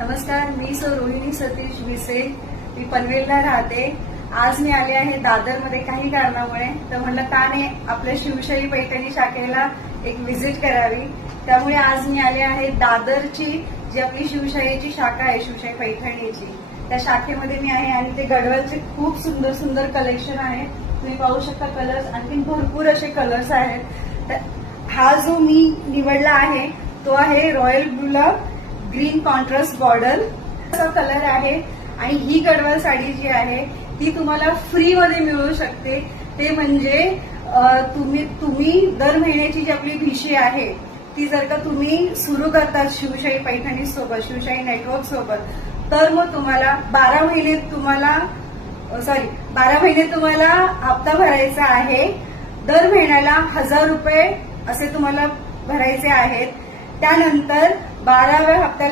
नमस्कार मी सो रोहिणी सतीश विसे. मी पनवेलला राहते. आज मी आले आहे दादरमध्ये काही कारणामुळे. तर म्हणलं का नाही आपल्या शिवशाही पैठणी शाखेला एक व्हिजिट करावी. त्यामुळे आज मी आले आहे दादरची जी आपली शिवशाहीची शाखा आहे शिवशाही पैठणीची. त्या शाखेमध्ये मी आहे आणि ते गडवलचे खूप सुंदर सुंदर कलेक्शन आहे. तुम्ही पाहू शकता कलर्स आणखी भरपूर असे कलर्स आहेत. तर हा जो मी निवडला आहे तो आहे रॉयल गुलाब ग्रीन कॉन्ट्रास्ट बॉर्डर. असा कलर आहे आणि ही गडवाल साडी जी आहे ती तुम्हाला फ्री मध्ये मिळू शकते. ते म्हणजे तुम्ही तुम्ही दर महिन्याची जी आपली भिशी आहे ती जर का तुम्ही सुरू करतात शिवशाही पैठणी सोबत शिवशाही नेटवर्क सोबत तर मग तुम्हाला बारा महिने तुम्हाला सॉरी बारा महिने तुम्हाला हप्ता भरायचा आहे. दर महिन्याला हजार रुपये असे तुम्हाला भरायचे आहेत. त्यानंतर बाराव्या हप्त्याला